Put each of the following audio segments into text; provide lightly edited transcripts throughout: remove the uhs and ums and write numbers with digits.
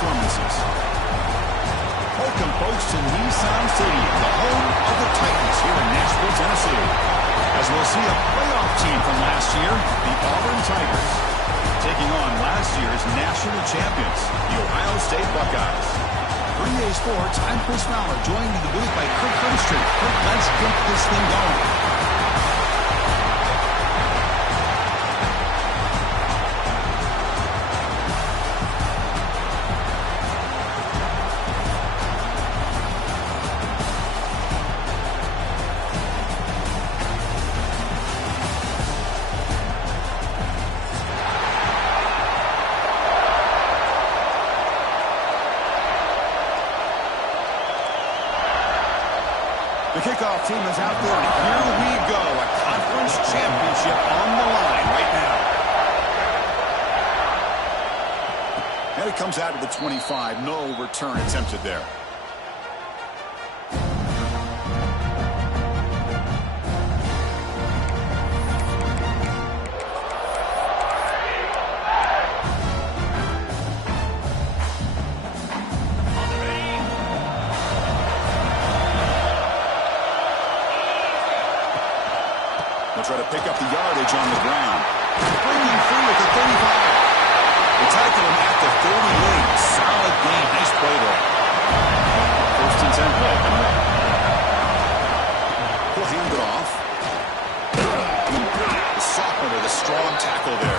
performances. Welcome, folks, to Nissan Stadium, the home of the Titans here in Nashville, Tennessee. As we'll see a playoff team from last year, the Auburn Tigers, taking on last year's national champions, the Ohio State Buckeyes. For EA Sports, I'm Chris Fowler, joined in the booth by Kirk Herbstreit. Kirk, let's get this thing going. The kickoff team is out there, and here we go. A conference championship on the line right now. And it comes out of the 25. No return attempted there. Try to pick up the yardage on the ground. Breaking free at the 35. They tackle him at the 38. Solid game. Nice play there. First and 10 play coming up. He'll hand it off. The sophomore with a strong tackle there.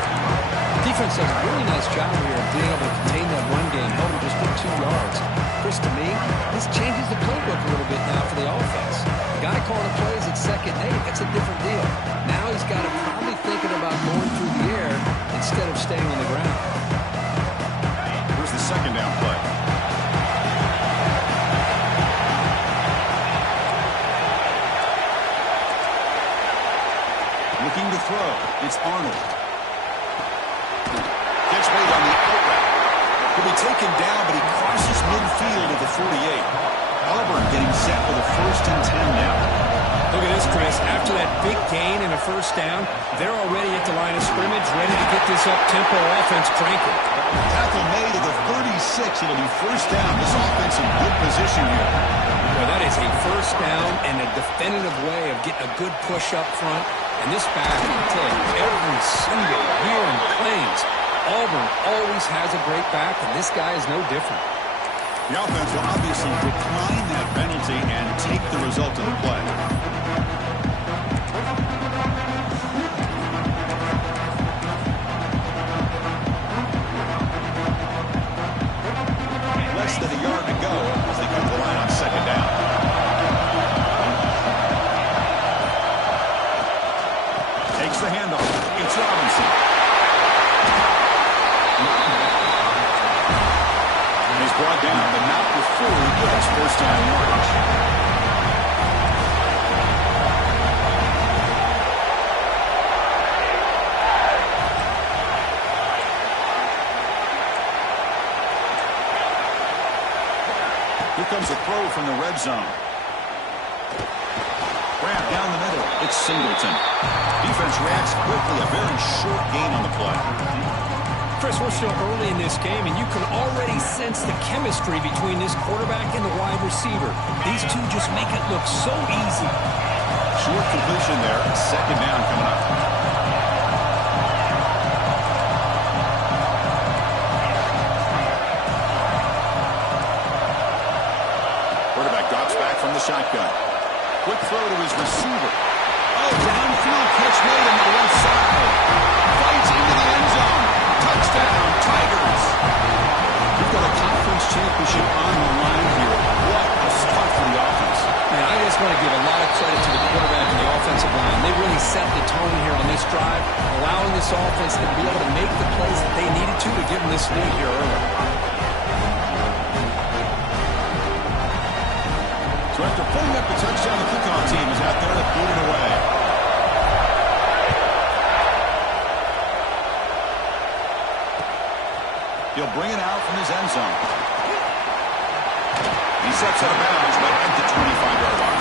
Defense does a really nice job here of being able to contain that run game, held him just for 2 yards. Chris, to me, this changes the playbook a little bit now for the offense. The guy calling plays at 2nd and 8, that's a different deal. Now he's got him probably thinking about going through the air instead of staying on the ground. Here's the 2nd down play. Looking to throw. It's Arnold. Catch made on the out route. He'll be taken down, but he crosses midfield at the 48. Auburn getting set for the 1st and 10 now. Look at this, Chris. After that big gain and a 1st down, they're already at the line of scrimmage, ready to get this up-tempo offense cranking. Tackle made at the 36. It'll be 1st down. This offense in good position here. Well, that is a 1st down and a definitive way of getting a good push up front. And this back, I can tell you, every single year in Plains, Auburn always has a great back, and this guy is no different. The offense will obviously decline that penalty and take the result of the play. Less than a yard to go as they come to the line on 2nd down. Takes the handoff. It's Robinson. He's brought down, but not before he gets 1st down yardage. Here comes a throw from the red zone. Grab down the middle. It's Singleton. Defense reacts quickly. A very short gain on the play. Chris, we're still early in this game, and you can already sense the chemistry between this quarterback and the wide receiver. These two just make it look so easy. Short completion there. 2nd down coming up. Quarterback drops back from the shotgun. Quick throw to his receiver. Oh, downfield catch made on the left side. Fights into the end zone. Touchdown, Tigers. We've got a conference championship on the line here. What a start for the offense. Man, I just want to give a lot of credit to the quarterback and the offensive line. They really set the tone here on this drive, allowing this offense to be able to make the plays that they needed to give them this lead here early. So after pulling up the touchdown, the kickoff team is out there to boot it away. He'll bring it out from his end zone. He sets out of bounds right at the 25-yard line.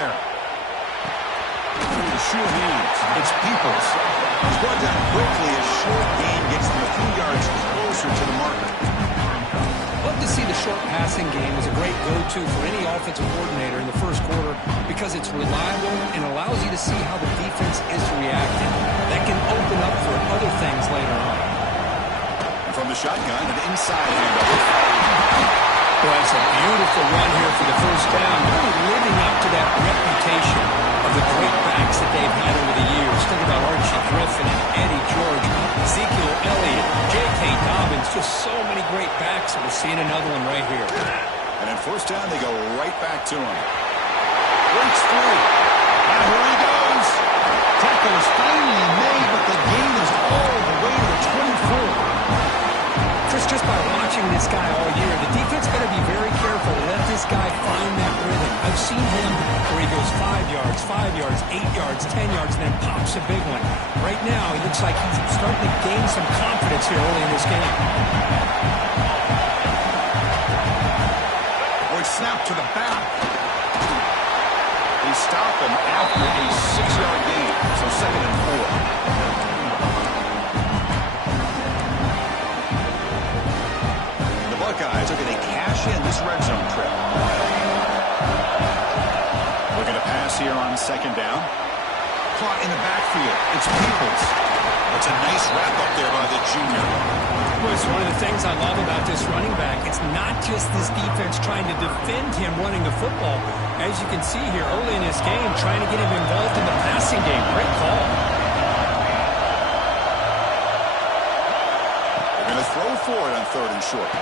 Clair. Through the sure hands. It's Peoples. He's brought down quickly as short gain gets them a few yards closer to the marker. Love to see the short passing game as a great go-to for any offensive coordinator in the first quarter because it's reliable and allows you to see how the defense is reacting. That can open up for other things later on. And from the shotgun, an inside handoff. Well, it's a beautiful run here for the first down, really living up to that reputation of the great backs that they've had over the years. Think about Archie Griffin and Eddie George, Ezekiel Elliott, J.K. Dobbins, just so many great backs, and we're seeing another one right here. And then first down, they go right back to him. Breaks through. And here he goes. Tackle is finally made, but the gain is all the way to the 24. Chris, just by watching this guy all year, the defense better be very careful to let this guy find that rhythm. I've seen him where he goes 5 yards, 8 yards, 10 yards, and then pops a big one. Right now, he looks like he's starting to gain some confidence here early in this game. Boy, snap to the back. They stop him after a 6-yard gain, so 2nd and 4. Buckeyes are going to cash in this red zone trip. Looking to pass here on 2nd down. Caught in the backfield. It's Peoples. It's a nice wrap up there by the junior. Well, it's one of the things I love about this running back. It's not just this defense trying to defend him running the football. As you can see here early in this game, trying to get him involved in the passing game. Great call. They're going to throw for it on 3rd and short.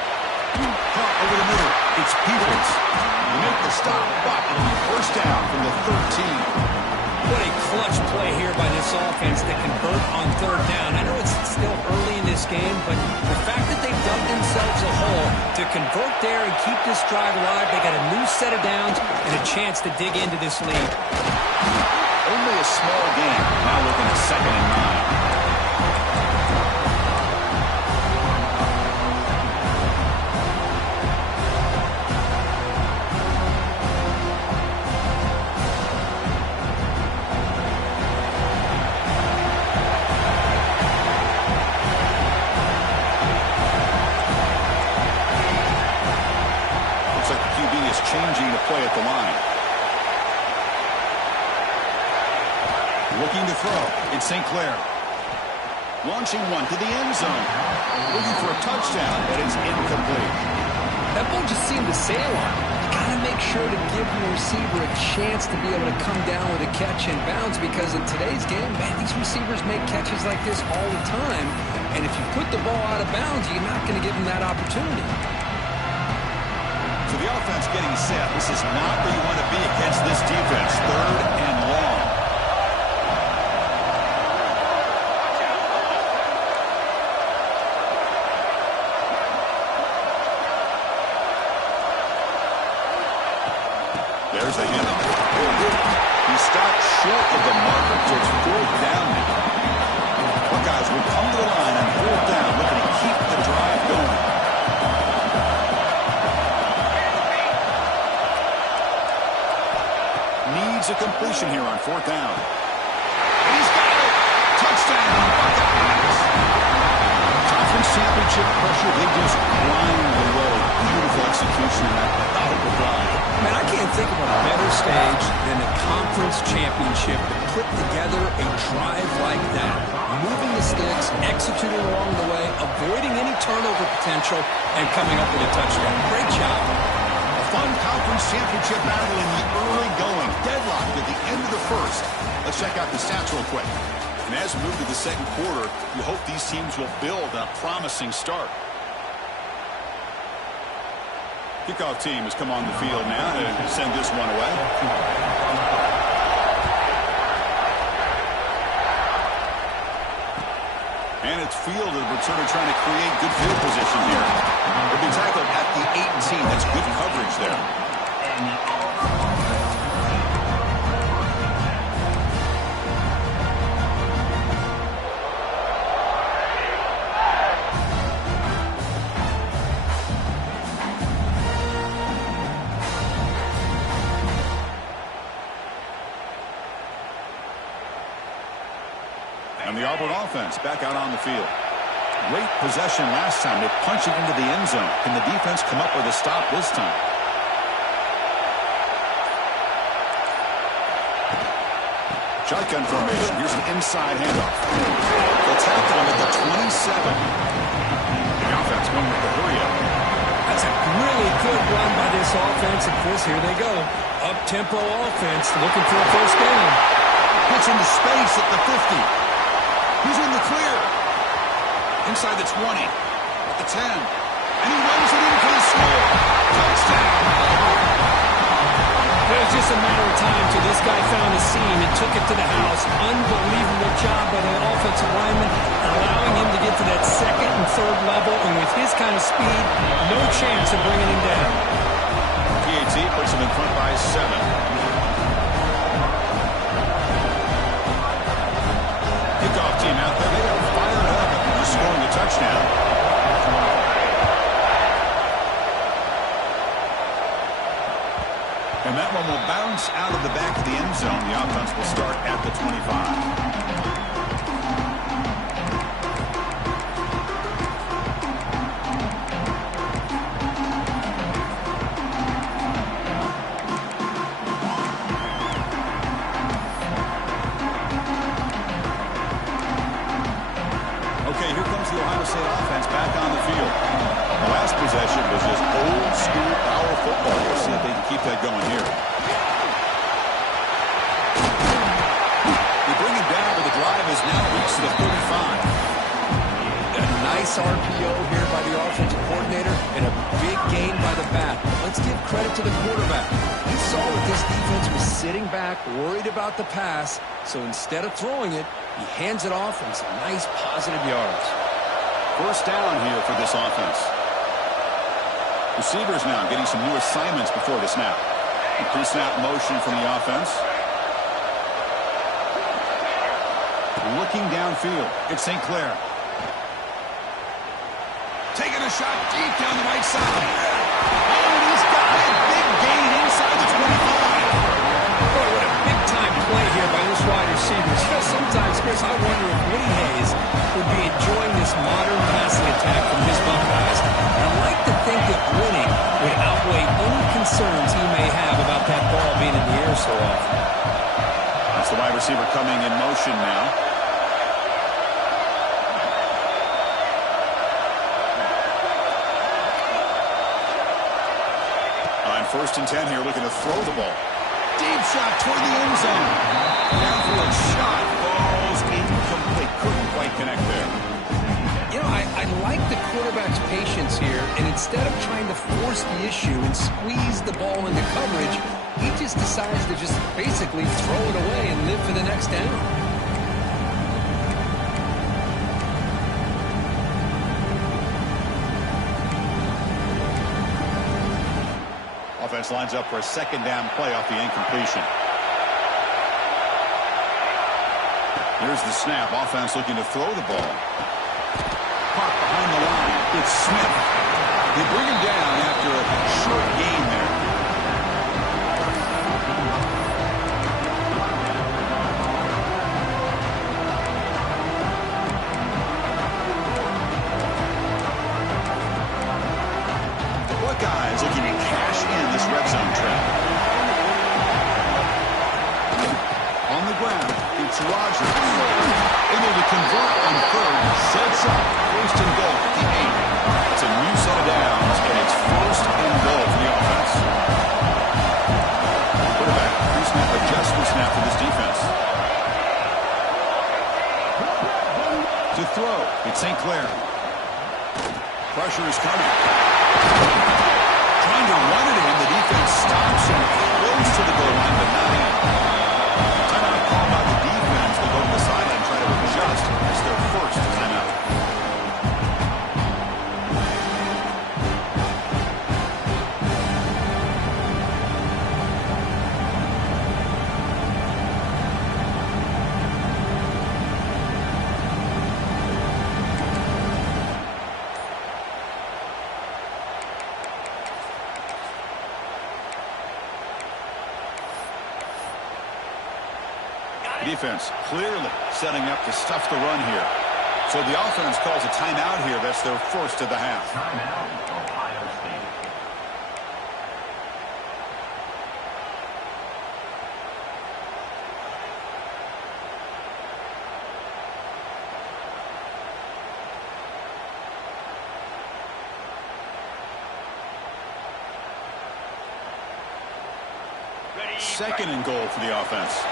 Caught over the middle. It's Peoples. You make the stop, but first down from the 13. What a clutch play here by this offense to convert on 3rd down. I know it's still early in this game, but the fact that they've dug themselves a hole to convert there and keep this drive alive, they got a new set of downs and a chance to dig into this lead. Only a small game. Now looking at 2nd and 9. Changing the play at the line. Looking to throw. It's St. Clair. Launching one to the end zone. Looking for a touchdown, but it's incomplete. That ball just seemed to sail on. You got to make sure to give your receiver a chance to be able to come down with a catch and bounce because in today's game, man, these receivers make catches like this all the time. And if you put the ball out of bounds, you're not going to give them that opportunity. So the offense getting set. This is not where you want to be against this defense. 3rd and long. There's the handoff. He stopped short of the marker, so it's 4th down now. Buckeyes will come to the line on 4th down, looking to keep the drive going. Needs a completion here on 4th down. He's got it! Touchdown, Buckeyes! Conference championship pressure, they just grind away. Beautiful execution in that methodical drive. Man, I can't think of a better stage than a conference championship to put together a drive like that. Moving the sticks, executing along the way, avoiding any turnover potential, and coming up with a touchdown. Great job. Fun conference championship battle in the early going. Deadlocked at the end of the first. Let's check out the stats real quick. And as we move to the 2nd quarter, you hope these teams will build on a promising start. Kickoff team has come on the field now to send this one away. And it's fielded, but sort of trying to create good field position here. They'll be tackled at the 18. That's good coverage there. And the Auburn offense back out on the field. Great possession last time. They punch it into the end zone. Can the defense come up with a stop this time? Shotgun formation. Here's an inside handoff. They'll tackle him at the 27. The offense going with the hurry up. That's a really good run by this offense. And Chris, here they go. Up-tempo offense looking for a first down. Gets into space at the 50. He's in the clear. Inside the 20. At the 10. And he runs it in for the score. Touchdown. It was just a matter of time till this guy found a seam and took it to the house. Unbelievable job by the offensive lineman, allowing him to get to that second and third level. And with his kind of speed, no chance of bringing him down. PAT puts him in front by 7. Kickoff team out there. They are fired up after scoring a touchdown. And that one will bounce out of the back of the end zone. The offense will start at the 25. Okay, here comes the Ohio State offense back on the field. The last possession was just old school power football. We'll see if they can keep that going here. They bring him down, but the drive has now reached the 35. A nice RPO here by the offensive coordinator and a big gain by the back. Let's give credit to the quarterback. He saw that this defense was sitting back, worried about the pass, so instead of throwing it, he hands it off and some nice positive yards. First down here for this offense. Receivers now getting some new assignments before the snap. Pre-snap motion from the offense. Looking downfield. It's St. Clair. Taking a shot deep down the right side. Oh, he's got it. Big gain inside the 25. Boy, what a big-time play here by this wide receiver. You know, sometimes, Chris, I wonder if Woody Hayes would be enjoying this modern passing attack from his Buckeyes. And I like to think that winning would outweigh any concerns he may have about that ball being in the air so often. That's the wide receiver coming in motion now. First and 10 here, looking to throw the ball. Deep shot toward the end zone. Downfield shot falls incomplete. Couldn't quite connect there. You know, I like the quarterback's patience here, and instead of trying to force the issue and squeeze the ball into coverage, he just decides to just basically throw it away and live for the next down. Offense lines up for a second down play off the incompletion. Here's the snap. Offense looking to throw the ball. Caught behind the line. It's Smith. They bring him down after a short gain there. Buckeyes looking to cash in this red zone trap. On the ground, it's Rogers. Able to convert on third. Sets up first and goal at the 8. It's a new set of downs, and it's first and goal for the offense. Quarterback, pre-snap adjustment snap for this defense. To throw, it's St. Clair. Pressure is coming. Trying to run it in. The defense stops him close to the goal line, but not in. Timeout call by the defense. They go to the sideline and try to adjust. It's their first timeout. Defense clearly setting up to stuff the run here. So the offense calls a timeout here. That's their first of the half. Timeout, Ohio State. Second and goal for the offense.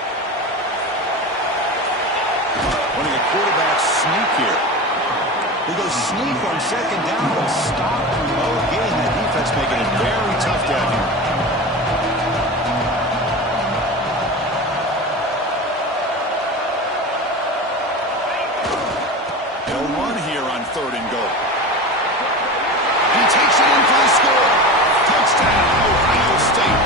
Running a quarterback sneak here. He goes sneak on second down, but stop and low again. The defense making it very tough down here. They'll run here on third and goal. He takes it in for the score. Touchdown, Ohio State.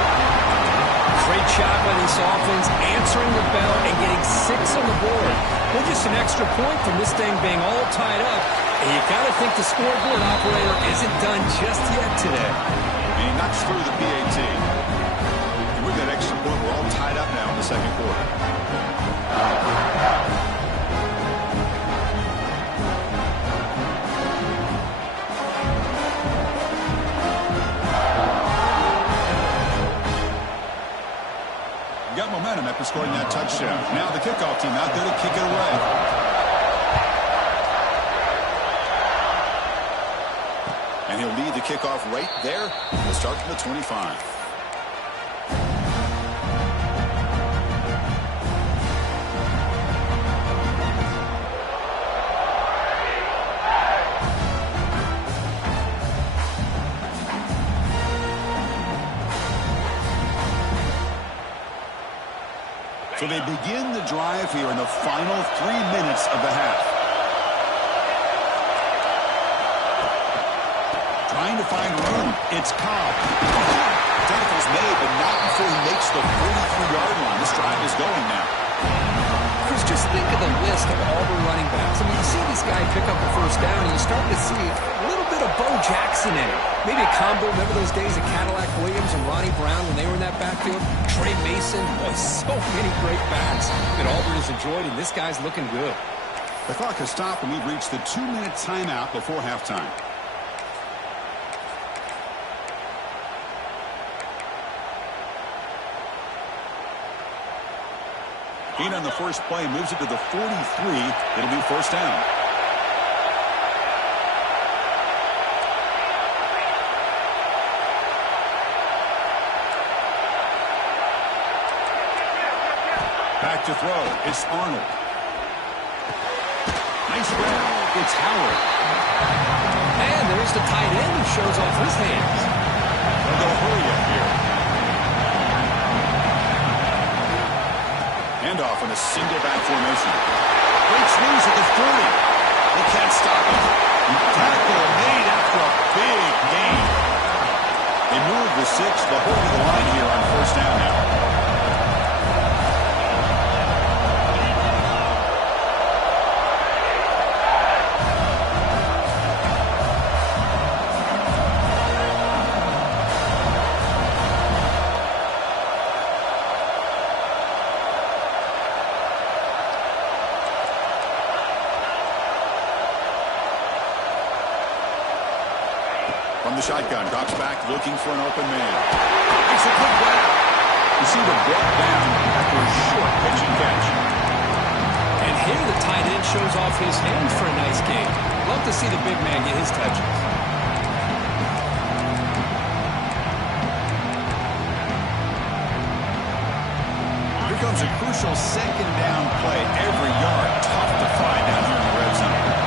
Great job by this offense, answering the bell and getting 6 on the board. Well, just an extra point from this thing being all tied up. And you got to think the scoreboard operator isn't done just yet today. And he knocks through the PAT. And with that extra point, we're all tied up now in the second quarter. Got momentum after scoring that touchdown. Now the kickoff team out there to kick it away. And he'll lead the kickoff right there. We'll start from the 25. So they begin the drive here in the final 3 minutes of the half. Trying to find room. It's Cobb. Tackle's made, but not before he makes the 43-yard line. This drive is going now. Chris, just think of the list of Auburn running backs. I mean, you see this guy pick up a first down, and you start to see a little bit of Bo Jackson in it. Maybe a combo. Remember those days of Cadillac Williams and Ronnie Brown when they were in that backfield? Trey Mason. Boy, so many great backs that Auburn has enjoyed, and this guy's looking good. The clock has stopped, and we've reached the 2-minute timeout before halftime. Gain on the first play moves it to the 43. It'll be first down. Back to throw. It's Arnold. Nice grab. It's Howard. And there's the tight end who shows off his hands. They'll go hurry up here. Handoff in a single back formation. Great squeeze at the 30. They can't stop it. Tackle made after a big gain. They move the 6, but hold the line here on first down now. From the shotgun, drops back, looking for an open man. It's a quick grab. You see the brought down after a short pitching catch. And here the tight end shows off his hands for a nice game. Love to see the big man get his touches. Here comes a crucial second down play. Every yard tough to find down here in the red zone.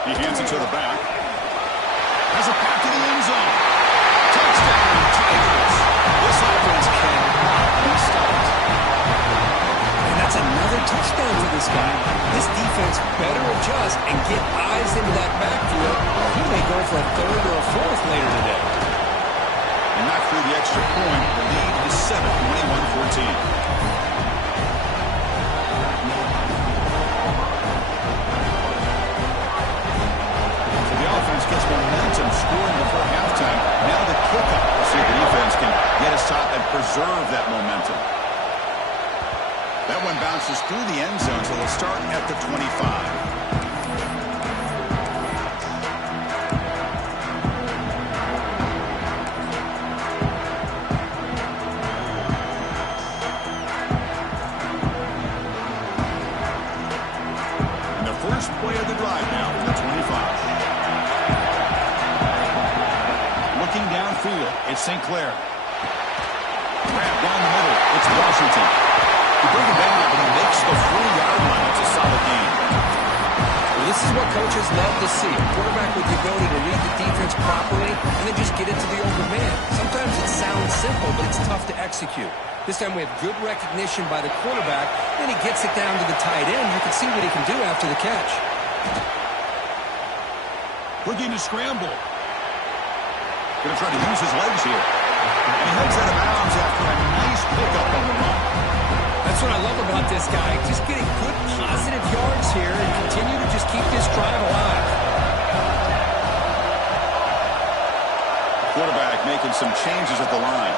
He hands it to the back. Has a pass to the end zone. Touchdown, Tigers. This offense cannot be stopped. And that's another touchdown for this guy. This defense better adjust and get eyes into that backfield. He may go for a third or a fourth later today. And not through the extra point. The lead is 7, 21-14. Gets momentum scoring before halftime. Now the kickoff. We'll see if the defense can get a stop at preserve that momentum. That one bounces through the end zone, so they'll start at the 25. First play of the drive now from the 25. Looking downfield, it's St. Clair. Grab down the middle, it's Washington. You bring it down, but he makes the 40-yard line. It's a solid game. Well, this is what coaches love to see. A quarterback with the ability to read the defense properly and then just get it to the open man. Sometimes it sounds simple, but it's tough to execute. This time we have good recognition by the quarterback, and he gets it down to the tight end. You can see what he can do after the catch. Looking to scramble. Going to try to use his legs here. And he heads out of bounds after a nice pickup on the run. That's what I love about this guy. Just getting good positive yards here and continue to just keep this drive alive. Quarterback making some changes at the line.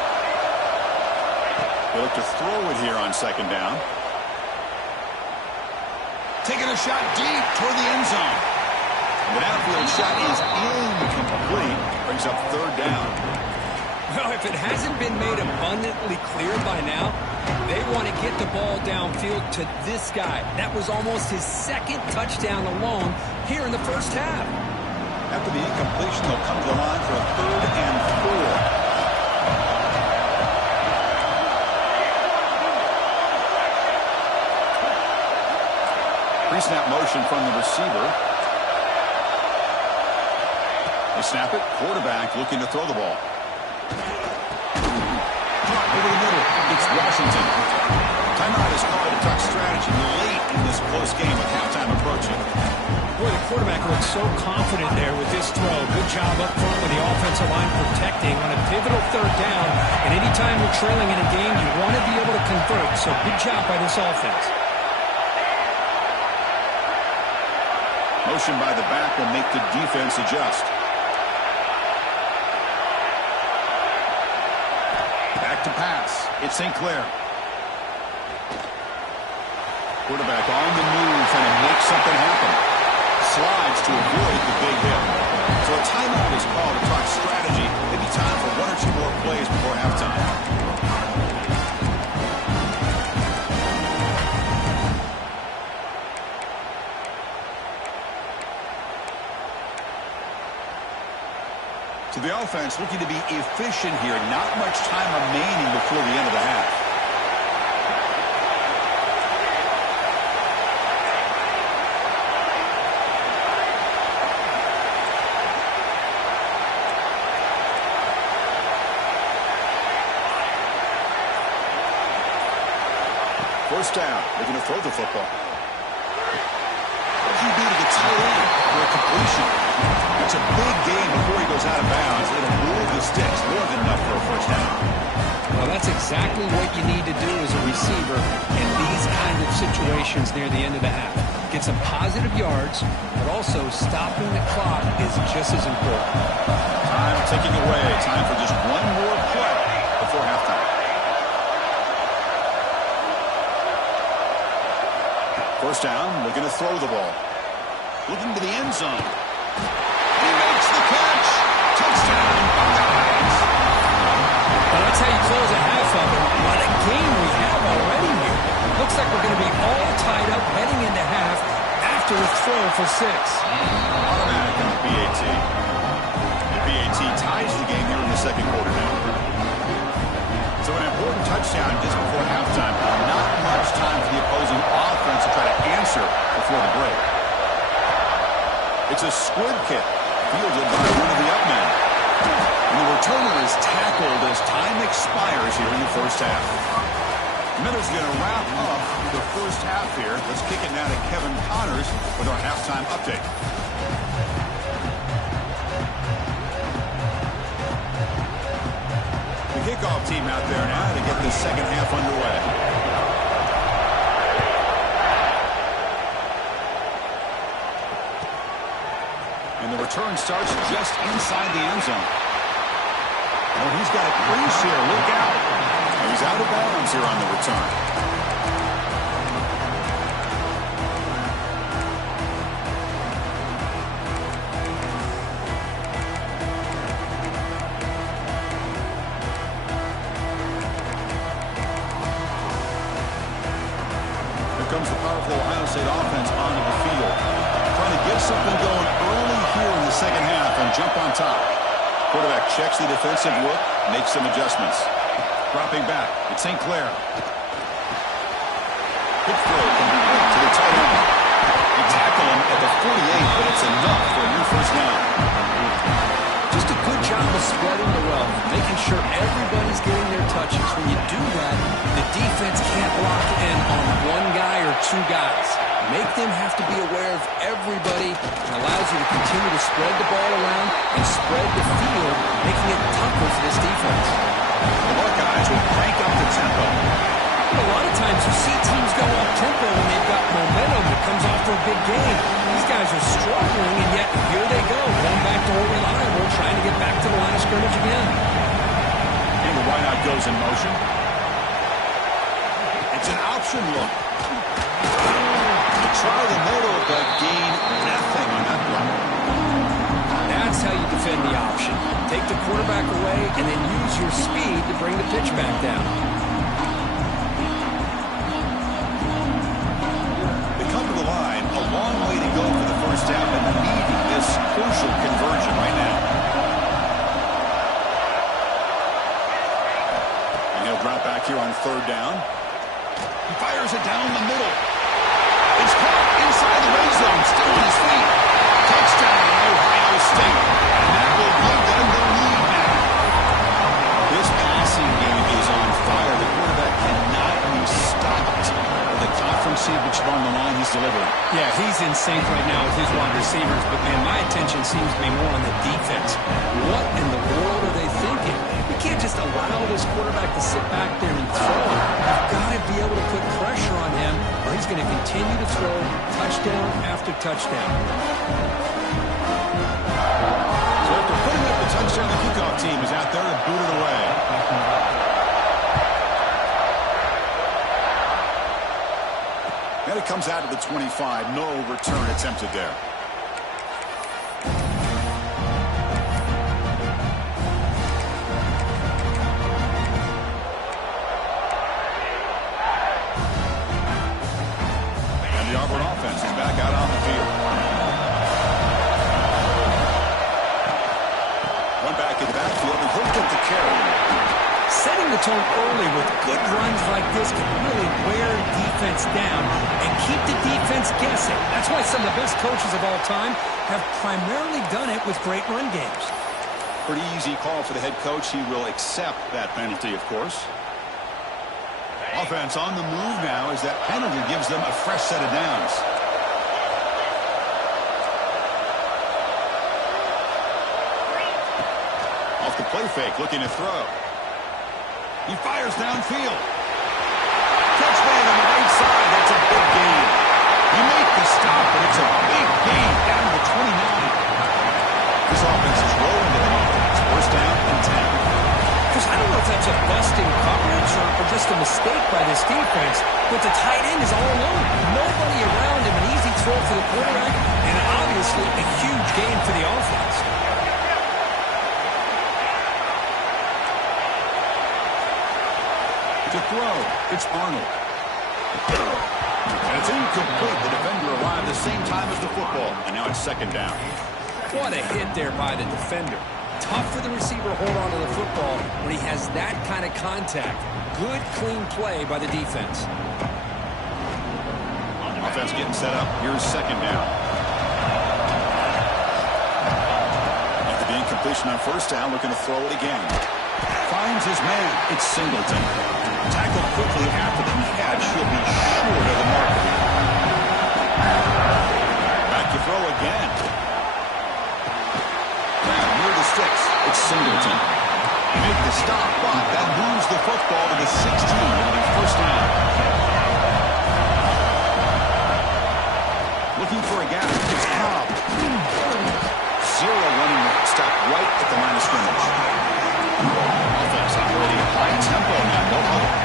They look to throw it here on second down. Taking a shot deep toward the end zone. And the downfield shot is incomplete. Brings up third down. Well, if it hasn't been made abundantly clear by now, they want to get the ball downfield to this guy. That was almost his second touchdown alone here in the first half. After the incompletion, they'll come to the line for a 3rd and 4. Pre-snap motion from the receiver. They snap it. Quarterback looking to throw the ball. Caught over the middle. It's Washington. Timeout is called to talk strategy late in this close game with halftime approaching. Boy, the quarterback looks so confident there with this throw. Good job up front with the offensive line protecting on a pivotal third down. And anytime you're trailing in a game, you want to be able to convert. So good job by this offense. Motion by the back will make the defense adjust. Back to pass. It's St. Clair. Quarterback on the move trying to make something happen. Slides to avoid the big hit. So a timeout is called to talk strategy. Maybe time for 1 or 2 more plays before halftime. So the offense looking to be efficient here. Not much time remaining before the end of the half. First down. They're going to throw the football. What do you do to the tight end for a completion? It's a big game before he goes out of bounds. It'll move the sticks more than enough for a first down. Well, that's exactly what you need to do as a receiver in these kind of situations near the end of the half. Get some positive yards, but also stopping the clock is just as important. Time ticking away. Time for just one more play before halftime. First down, looking to throw the ball. Looking to the end zone. He makes the catch. Touchdown, Buckeyes. Well, that's how you close a half of it. What a game we have already here. Looks like we're going to be all tied up heading into half after a throw for 6. Automatic on the BAT. The BAT ties the game here in the second quarter now. So an important touchdown just before halftime. Not much time for the opposing offense to try to answer before the break. It's a squib kick fielded by one of the up men. And the returner is tackled as time expires here in the first half. Miller's going to wrap up the first half here. Let's kick it now to Kevin Connors with our halftime update. The kickoff team out there now to get this second half underway. And the return starts just inside the end zone. Oh, he's got a crease here. Look out. is out of bounds here on the return. Here comes the powerful Ohio State offense onto the field. Trying to get something going early here in the second half and jump on top. Quarterback checks the defensive look, makes some adjustments. Dropping back, it's St. Clair. Quick throw complete to the tight end. You tackle him at the 48, but it's enough for a new first down. Just a good job of spreading the wealth, making sure everybody's getting their touches. When you do that, the defense can't lock in on one guy or two guys. Make them have to be aware of everybody, and allows you to continue to spread the ball around and spread the field, making it tougher for this defense. The Buckeyes will crank up the tempo. A lot of times you see teams go up tempo when they've got momentum that comes off for a big game. These guys are struggling, and yet here they go, going back to where reliable, trying to get back to the line of scrimmage again. And the wideout goes in motion. It's an option look. Try the middle, but gain nothing on that block. That's how you defend the option. Take the quarterback away and then use your speed to bring the pitch back down. They come to the line, a long way to go for the first down, and needing this crucial conversion right now. And he'll drop back here on third down. He fires it down the middle. It's caught inside the red zone, still on his feet. Touchdown, Ohio State. And that will give them the lead now. This passing game is on fire. The quarterback cannot be stopped. The conference which on the line he's delivering. Yeah, he's in sync right now with his wide receivers, but man, my attention seems to be more on the defense. What in the world are they thinking? You can't just allow this quarterback to sit back there and throw. You've got to be able to put pressure on him, or he's going to continue to throw touchdown after touchdown. So after putting up the touchdown, the kickoff team is out there to boot it away. And it comes out of the 25. No return attempted there. And the Auburn offense is back out on the field. One back in the backfield, and he'll get the carry. Setting the tone early with good runs like this can really wear defense down and keep the defense guessing. That's why some of the best coaches of all time have primarily done it with great run games. Pretty easy call for the head coach. He will accept that penalty, of course. Offense on the move now as that penalty gives them a fresh set of downs. Off the play fake, looking to throw. He fires downfield. Touchdown on the right side. That's a big gain. You make the stop, but it's a big gain down to the 29. This offense is rolling to the offense. First down and 10. Chris, I don't know if that's a busting coverage or just a mistake by this defense, but the tight end is all alone. Nobody around him. An easy throw for the quarterback, and obviously a huge gain for the offense. To throw, it's Arnold. And it's incomplete. The defender arrived the same time as the football, and now it's second down. What a hit there by the defender. Tough for the receiver to hold on to the football when he has that kind of contact. Good, clean play by the defense. Offense getting set up. Here's second down. After the incompletion on first down, looking to throw it again. Finds his man. It's Singleton. Tackled quickly after the catch. He'll be short of the mark. Back to throw again. Now near the sticks. It's Singleton. Make the stop, but that moves the football to the 16 and first down. Looking for a gap. It's Cobb. Zero running room. Stop right at the line of scrimmage. Offense operating at high tempo now. No huddle.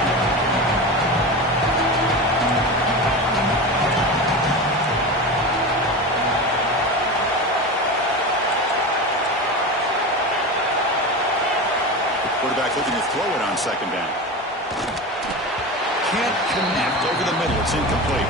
throw it on second down. Can't connect over the middle. It's incomplete.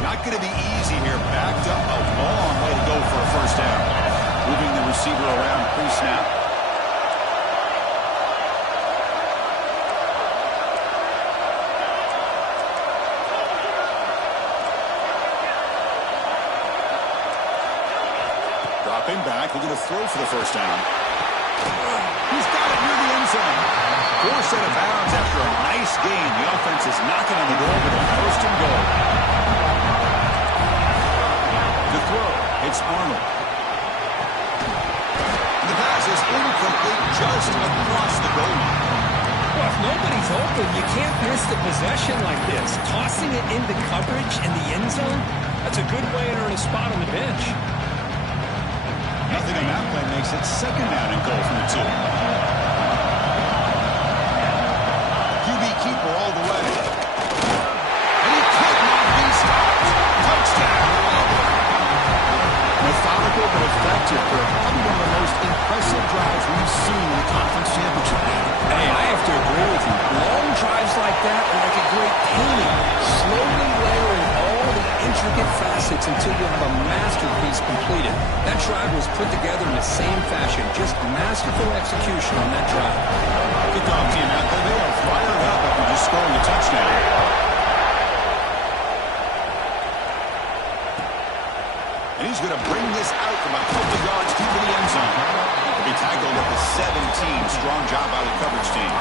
Not going to be easy here. Backed up a long way to go for a first down. Moving the receiver around pre-snap. Dropping back, looking to throw for the first down. He's got it near the end zone. Forced out of bounds after a nice gain. The offense is knocking on the door with a first and goal. The throw, it's Arnold. The pass is incomplete just across the goal line. Well, if nobody's open, you can't miss the possession like this. Tossing it into coverage in the end zone, that's a good way to earn a spot on the bench. Nothing on that play makes it second down and goal from the 2. QB keeper all the way. And he could not be stopped. Touchdown, Auburn. Methodical but effective for probably one of the most impressive drives we've seen in the conference championship game. Hey, I have to agree with you. Long drives like that are like a great painting. Slowly layering all the intricate facets until you have a masterpiece completed. That drive was put together in the same fashion. Just masterful execution on that drive. Kickoff team out there. They are fired up after just scoring a touchdown. And he's going to bring this out from a couple yards deep in the end zone. He tackled at the 17. Strong job by the coverage team.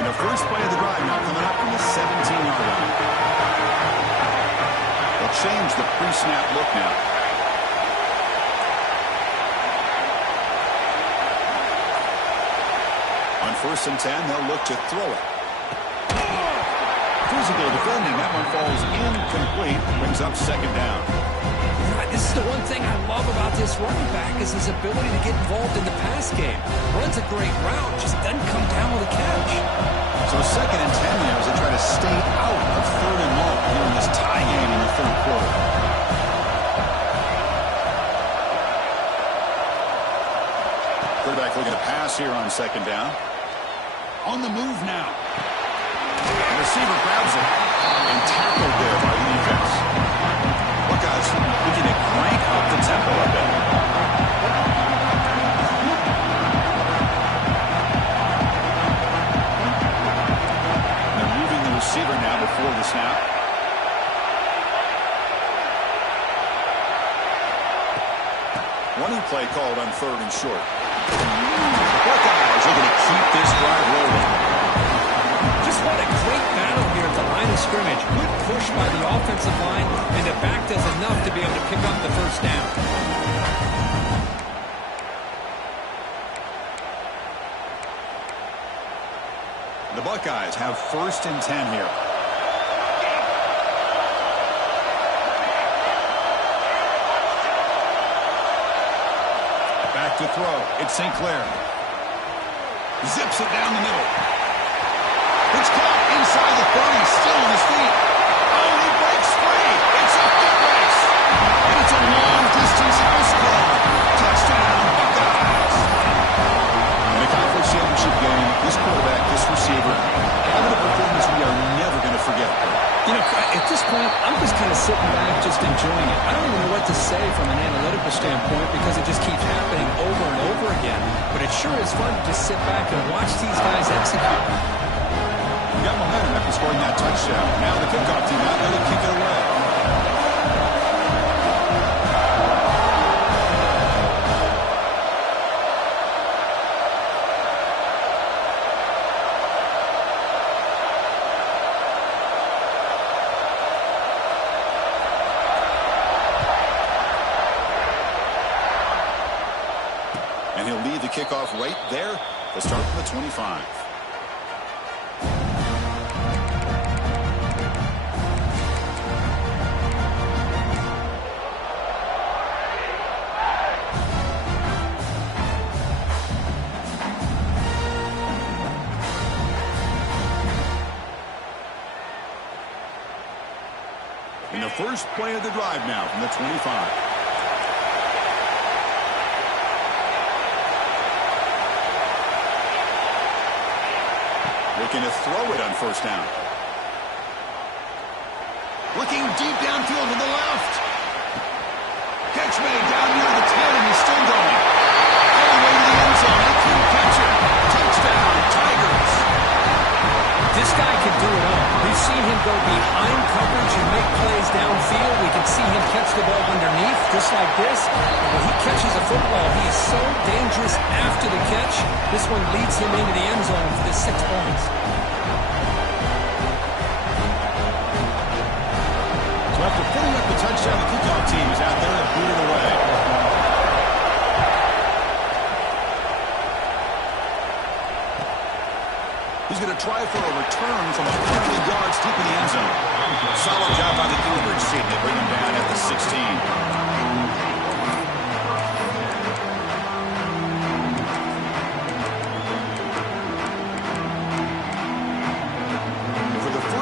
And the first play of the drive now coming up from the 17-yard line. They'll change the pre-snap look now. On 1st and 10, they'll look to throw it. Physical defending. That one falls incomplete. Brings up second down. This is the one thing I love about this running back is his ability to get involved in the pass game. Runs a great route, just doesn't come down with a catch. So 2nd and 10 there as they try to stay out of 3rd and long here in this tie game in the 3rd quarter. Quarterback looking to pass here on 2nd down. On the move now. The receiver grabs it and tackled there by the defense. Buckeyes looking to crank up the tempo a bit. They're moving the receiver now before the snap. Running play called on 3rd and short. Buckeyes looking to keep this drive rolling. Just what a great battle here at the line of scrimmage. Good push by the offensive line, and the back does enough to be able to pick up the first down. The Buckeyes have 1st and 10 here. Back to throw. It's St. Clair. Zips it down the middle. It's caught inside the 30, still on his feet. Oh, he breaks free. It's a foot race. And it's a long-distance house call. Touchdown, Buckeyes. In a conference championship game, this quarterback, this receiver, having a performance we are never going to forget. You know, at this point, I'm just kind of sitting back, just enjoying it. I don't even know what to say from an analytical standpoint because it just keeps happening over and over again. But it sure is fun to just sit back and watch these guys execute. Got momentum after scoring that touchdown. Now the kickoff team out there to kick it away. And he'll lead the kickoff right there to start from the 25. The first play of the drive now from the 25. Looking to throw it on first down. Looking deep downfield to the left. Catch made down near the 10, and he's still going. All the way to the end zone. They couldn't catch him. Touchdown, Tigers. This guy can do it all. We've seen him go behind coverage and make plays downfield. We can see him catch the ball underneath, just like this. And when he catches a football, he is so dangerous after the catch. This one leads him into the end zone for the 6 points. So after putting up the touchdown, the kickoff team is out there to boot it away. He's going to try for a return from 100 yards deep in the end zone. Solid job by the Gilbert team to bring him down at the 16.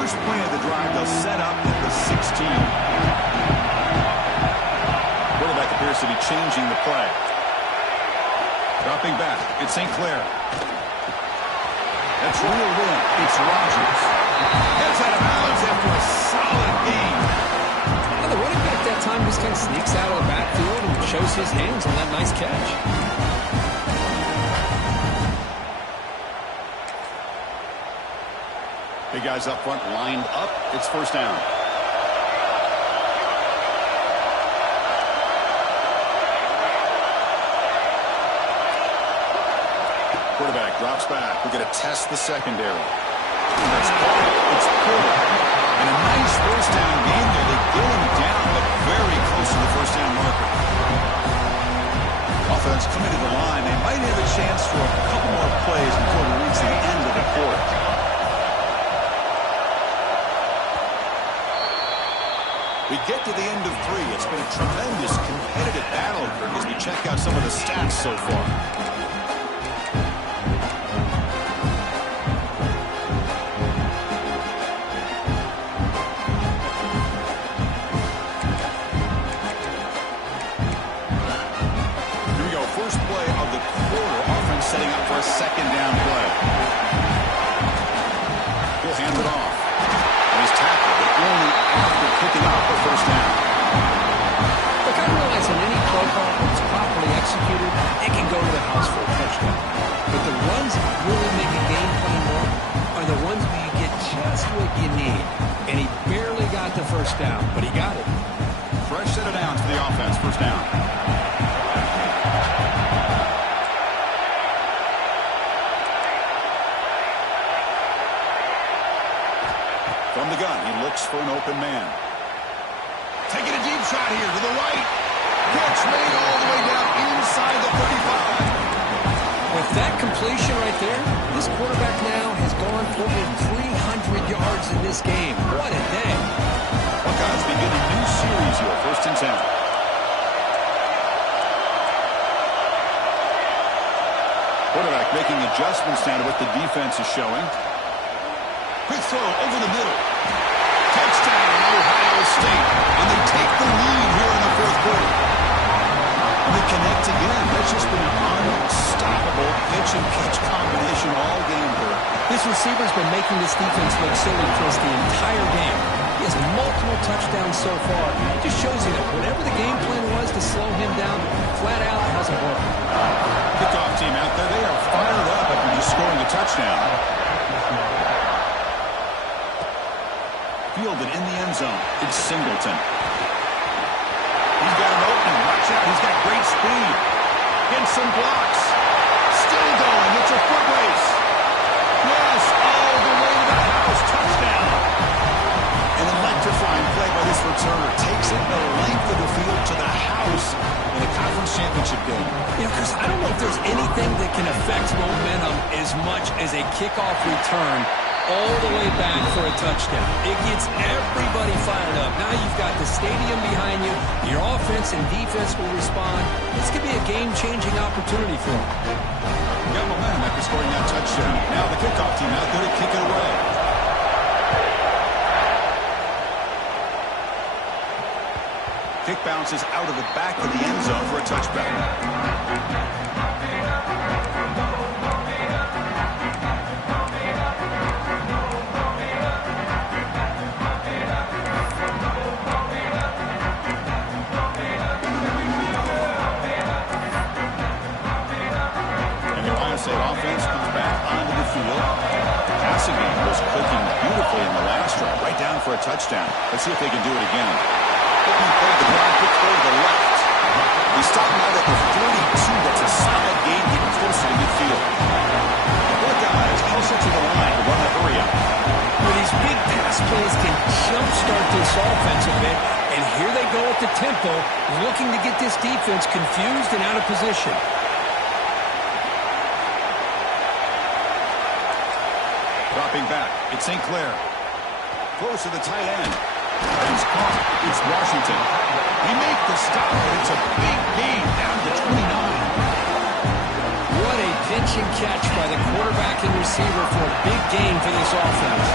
Play of the drive, they'll set up at the 16. Quarterback appears to be changing the play. Dropping back, it's St. Clair. That's real win. It's Rodgers. Gets out of bounds after a solid gain. And the running back that time just kind of sneaks out of the backfield and shows his hands on that nice catch. Big guys up front lined up. It's first down. Quarterback drops back. We're going to test the secondary. That's caught. It's Porter. And a nice first down gain there. They get him down, but very close to the first down marker. Offense coming to the line. They might have a chance for a couple more plays before we reach the end of the quarter. We get to the end of 3. It's been a tremendous competitive battle, Kirk, as we check out some of the stats so far. Here we go. First play of the quarter. Offense setting up for a second down play. He'll hand it off. And he's tackled, but only after picking up a first down. Look, I realize in any play call that's properly executed, it can go to the house for a touchdown. But the runs that really make a game plan work are the ones where you get just what you need. And he barely got the first down, but he got it. Fresh set of downs for the offense. First down. From the gun, he looks for an open man. Taking a deep shot here to the right. Catch made all the way down inside the 35. With that completion right there, this quarterback now has gone over 300 yards in this game. What a day. Buckeyes begin a new series here. First and 10. Quarterback making adjustments down to what the defense is showing. Quick throw over the middle. Touchdown, Ohio State. And they take the lead here in the fourth quarter. And they connect again. That's just been an unstoppable pitch and catch combination all game here. This receiver's been making this defense look silly, Chris, the entire game. He has multiple touchdowns so far. It just shows you that whatever the game plan was to slow him down, flat out hasn't worked. Kickoff team out there. They are fired up after just scoring a touchdown. Fielded in the end zone. It's Singleton. He's got an opening. Watch out. He's got great speed. Gets some blocks. Still going. It's a foot race. Yes, all the way to the house. Touchdown. An electrifying play by this returner. Takes it the length of the field to the house in a conference championship game. You know, Chris, I don't know if there's anything that can affect momentum as much as a kickoff return all the way back for a touchdown. It gets everybody fired up. Now you've got the stadium behind you. Your offense and defense will respond. This could be a game-changing opportunity for them. Got momentum after scoring that touchdown. Now the kickoff team out there to kick it away. kick bounces out of the back of the end zone for a touchback. Offense comes back onto the field. Passing game was clicking beautifully in the last drive, right down for a touchdown. Let's see if they can do it again. Looking for the drive quick toward the left. He's stopping out at the 42. That's a solid gain getting closer to midfield. Four guys closer to the line to run the hurry up. Well, these big pass plays can jumpstart this offense a bit, and here they go at the tempo, looking to get this defense confused and out of position. Dropping back, it's St. Clair. Close to the tight end. He's caught. It's Washington. They make the stop, but it's a big gain down to 29. What a pinch and catch by the quarterback and receiver for a big gain for this offense.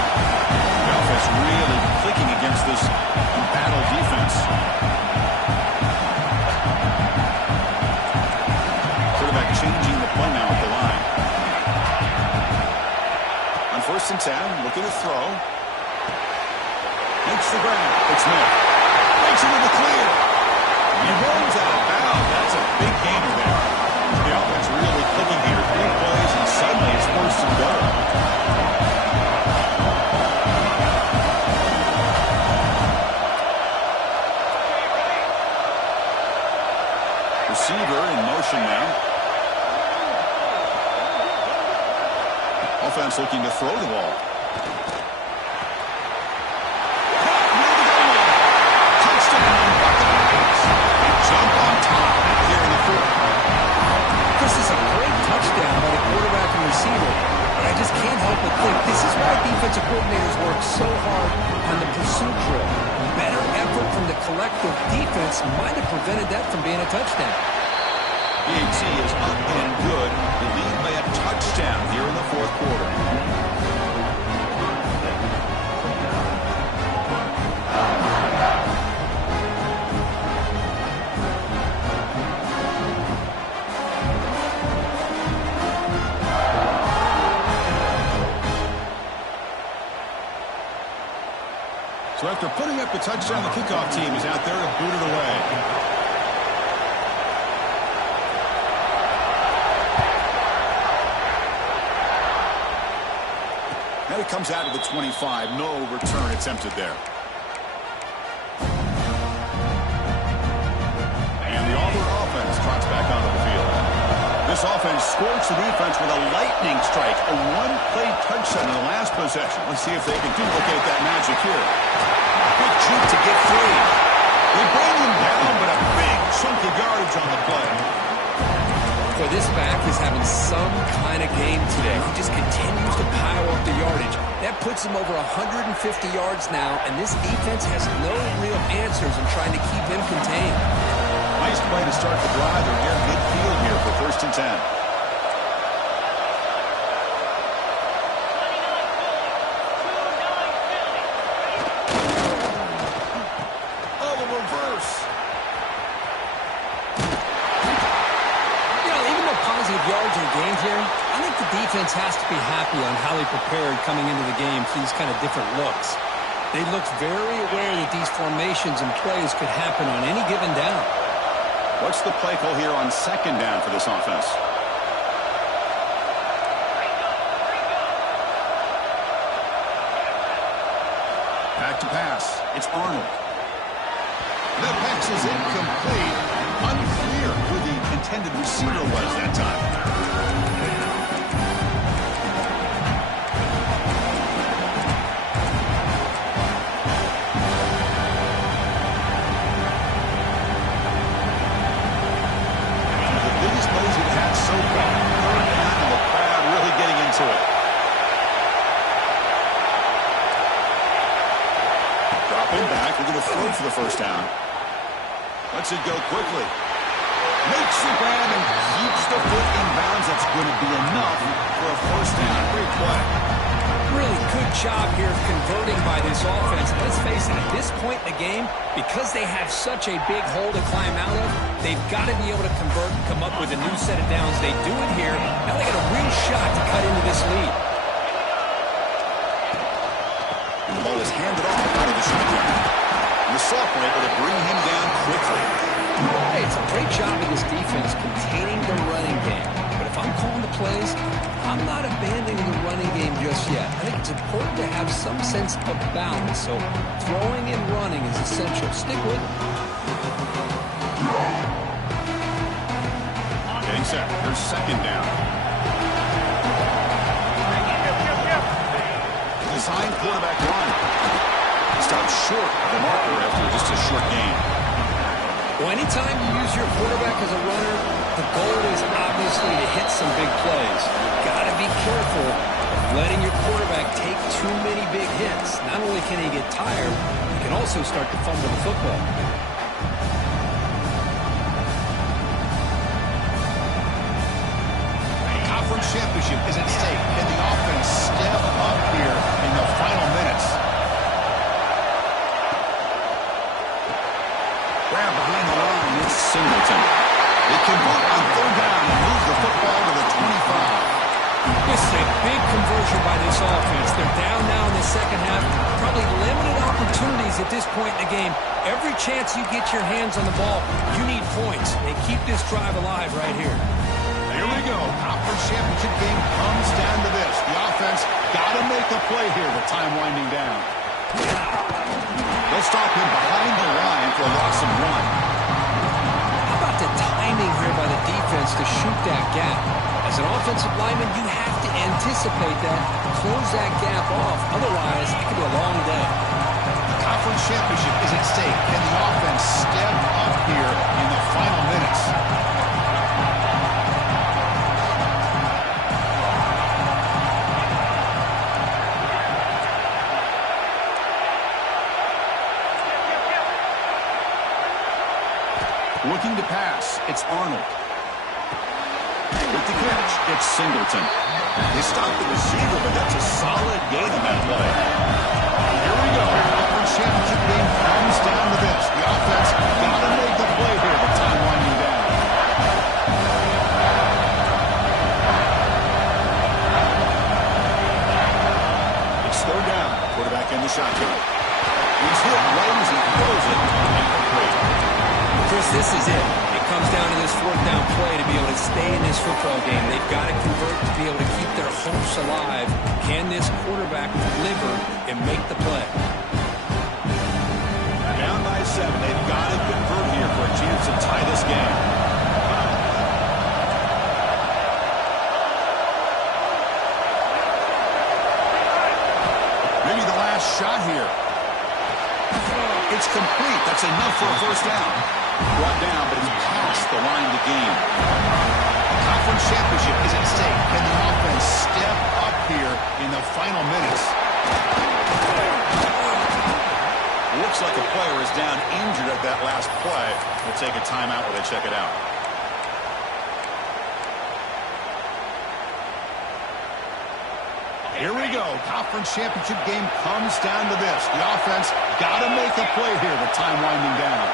The offense really clicking against this embattled defense. Quarterback changing the play now at the line. 1st and 10, looking to throw. Makes the grab. It's Smith. Makes it in the clear. He rolls out of bounds. That's a big gainer there. The offense really clicking here. 3 plays, and suddenly it's 1st and goal. Receiver in motion now. Offense looking to throw the ball. Touchdown, Buccaneers. They jump on top here in the 4th. This is a great touchdown by the quarterback and receiver, but I just can't help but think this is why defensive coordinators work so hard on the pursuit drill. Better effort from the collective defense might have prevented that from being a touchdown. BAT is up and good. They lead by a touchdown here in the 4th quarter. So after putting up the touchdown, the kickoff team is out there to boot it away. And it comes out of the 25. No return attempted there. And the Auburn offense trots back onto the field. This offense scorched the defense with a lightning strike. A one-play touchdown in the last possession. Let's see if they can duplicate that magic here. Big juke to get free. They bring him down, but a big chunk of yardage on the play. For this back is having some kind of game today. He just continues to pile up the yardage. That puts him over 150 yards now, and this defense has no real answers in trying to keep him contained. Nice play to start the drive. They're near midfield here for 1st and 10. Oh, the reverse. Positive yards are gained here. I think the defense has to be happy on how they prepared coming into the game for these kind of different looks. They looked very aware that these formations and plays could happen on any given down. What's the play call here on 2nd down for this offense? Back to pass. It's Arnold. The pass is incomplete. Unclear who the intended receiver was that time. The biggest plays we've had so far. 3rd down, and the crowd really getting into it. Dropping back, we're going to throw for the 1st down. Lets it go quickly. Makes the grab and keeps the foot in bounds. That's going to be enough for a 1st down. Great play. Really good job here of converting by this offense. Let's face it, at this point in the game, because they have such a big hole to climb out of, they've got to be able to convert and come up with a new set of downs. They do it here. Now they got a real shot to cut into this lead. The ball is handed off out of the shotgun. And the sophomore able to bring him down quickly. Hey, it's a great job of this defense containing the running game. But if I'm calling the plays, I'm not abandoning the running game just yet. I think it's important to have some sense of balance. So throwing and running is essential. Stick with it. Getting set. Here's second down. Design quarterback run. Stops short of the marker after just a short gain. Well, anytime you use your quarterback as a runner, the goal is obviously to hit some big plays. Got to be careful of letting your quarterback take too many big hits. Not only can he get tired, he can also start to fumble the football. Conference championship is at stake. Can the offense step up here in the final minutes? Grab behind the line. It's Singleton. They convert on third down and move the football to the 25. This is a big conversion by this offense. They're down now in the second half. Probably limited opportunities at this point in the game. Every chance you get your hands on the ball, you need points. They keep this drive alive right here. Here we go. Conference championship game comes down to this. The offense got to make a play here with time winding down. They'll stop him behind the line for a loss of 1. How about the timing here by the defense to shoot that gap? As an offensive lineman, you have to anticipate that, close that gap off. Otherwise, it could be a long day. The conference championship is at stake. Can the offense step up here in the final minutes? Looking to pass, it's Arnold. With the catch, it's Singleton. They stopped the receiver, but that's a solid gain on that play. Here we go. Conference championship game comes down to this. The offense got to make the play here with time winding down. It's third down. Quarterback in the shotgun. He's hit right as he throws it. Chris, this is it. It comes down to this fourth down play to be able to stay in this football game. They've got to convert to be able to keep their hopes alive. Can this quarterback deliver and make the play? Down by 7. They've got to convert here for a chance to tie this game. Maybe the last shot here. It's complete. That's enough for a first down. Brought down, but it's past the line to gain. Conference championship is at stake. Can the offense step up here in the final minutes? Looks like a player is down injured at that last play. We'll take a timeout while they check it out. Here we go. Conference championship game comes down to this. The offense got to make a play here with time winding down.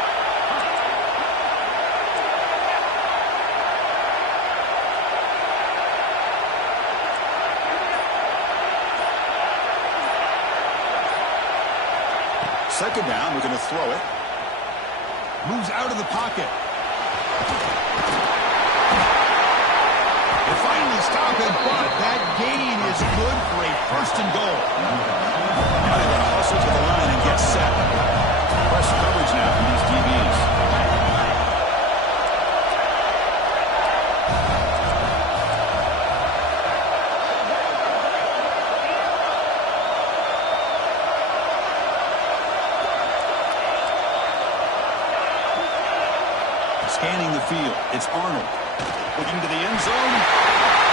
Second down, we're going to throw it. Moves out of the pocket. They finally stop him, but that gain is good for a first and goal. Now they're going to hustle to the line and get set. Press coverage now from these DBs. Scanning the field, it's Arnold. Looking to the end zone.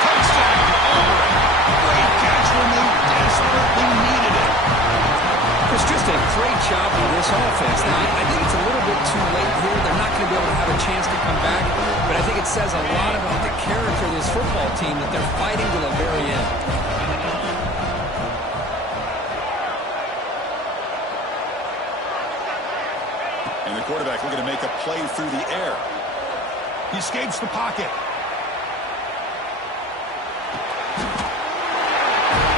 Touchdown, Auburn. Great catch when they desperately needed it. It's just a great job of this offense. Now, I think it's a little bit too late here. They're not going to be able to have a chance to come back. But I think it says a lot about the character of this football team that they're fighting to the very end. quarterback looking to make a play through the air. He escapes the pocket.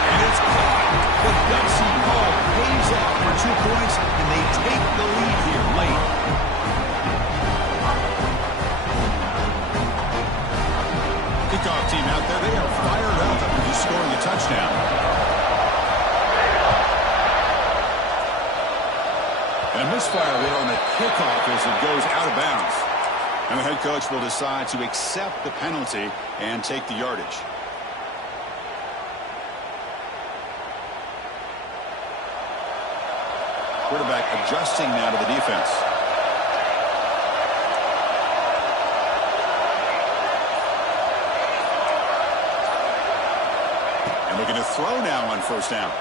And it's caught. The gutsy call pays off for 2 points, and they take the lead here late. Kickoff team out there, they are fired up after just scoring a touchdown. And a misfire there on the kickoff as it goes out of bounds. And the head coach will decide to accept the penalty and take the yardage. Quarterback adjusting now to the defense. And looking to throw now on first down.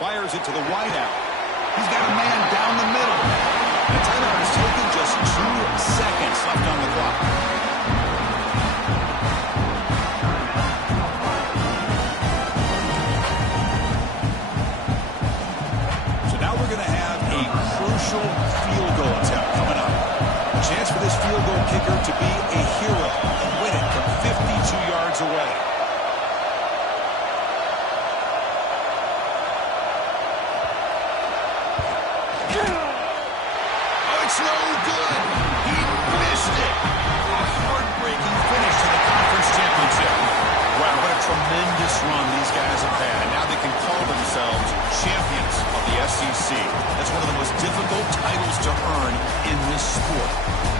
Fires it to the wideout. He's got a man down the middle. The timeout is taken, just 2 seconds left on the clock. So now we're going to have a crucial field goal attempt coming up. A chance for this field goal kicker to be a hero and win it from 52 yards away. It's no good. He missed it. A heartbreaking finish to the conference championship. Wow, what a tremendous run these guys have had. Now they can call themselves champions of the SEC. That's one of the most difficult titles to earn in this sport.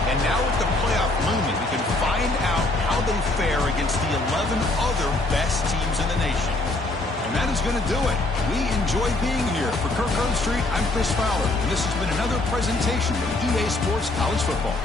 And now with the playoff looming, we can find out how they fare against the 11 other best teams in the nation. And that is going to do it. We enjoy being here. For Kirk Herbstreit, I'm Chris Fowler, and this has been another presentation of EA Sports College Football.